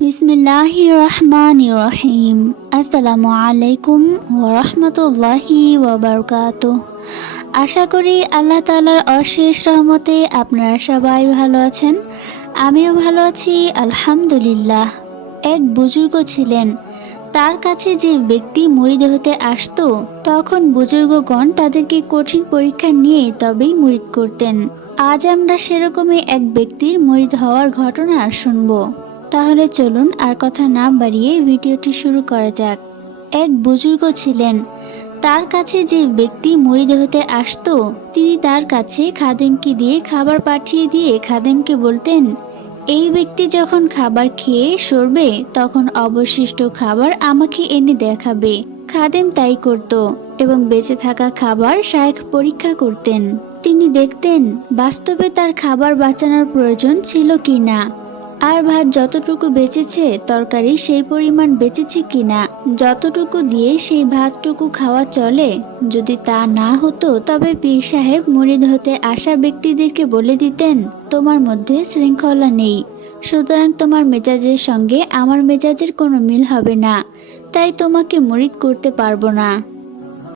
বিসমিল্লাহি রহমান রহিম আসসালামু আলাইকুম ওরহমতুল্লাহি ওবরকাত আশা করি আল্লাহ তালার অশেষ রহমতে আপনারা সবাই ভালো আছেন। আমিও ভালো আছি, আলহামদুলিল্লাহ। এক বুজুর্গ ছিলেন। তার কাছে যে ব্যক্তি মুরিদ হতে আসতো, তখন বুজুর্গগণ তাদেরকে কঠিন পরীক্ষা নিয়ে তবেই মুরিদ করতেন। আজ আমরা সেরকমই এক ব্যক্তির মুরিদ হওয়ার ঘটনা শুনব। তাহলে চলুন আর কথা না বাড়িয়ে ভিডিওটি শুরু করা যাক। এক বুজুর্গ ছিলেন। তার কাছে যে ব্যক্তি মরিদেহতে হতে আসতো, তিনি তার কাছে খাদেমকে দিয়ে খাবার পাঠিয়ে দিয়ে খাদেমকে বলতেন, এই ব্যক্তি যখন খাবার খেয়ে সরবে, তখন অবশিষ্ট খাবার আমাকে এনে দেখাবে। খাদেম তাই করত এবং বেঁচে থাকা খাবার শায়েখ পরীক্ষা করতেন। তিনি দেখতেন, বাস্তবে তার খাবার বাঁচানোর প্রয়োজন ছিল কি না। আর ভাত যতটুকু বেঁচেছে, তরকারি সেই পরিমাণ বেঁচেছে কিনা, যতটুকু দিয়ে সেই ভাতটুকু খাওয়া চলে, যদি তা না হতো, তবে পীর সাহেব মুরিদ হতে আসা ব্যক্তিদেরকে বলে দিতেন, তোমার মধ্যে শৃঙ্খলা নেই। সুতরাং তোমার মেজাজের সঙ্গে আমার মেজাজের কোনো মিল হবে না। তাই তোমাকে মুরিদ করতে পারব না।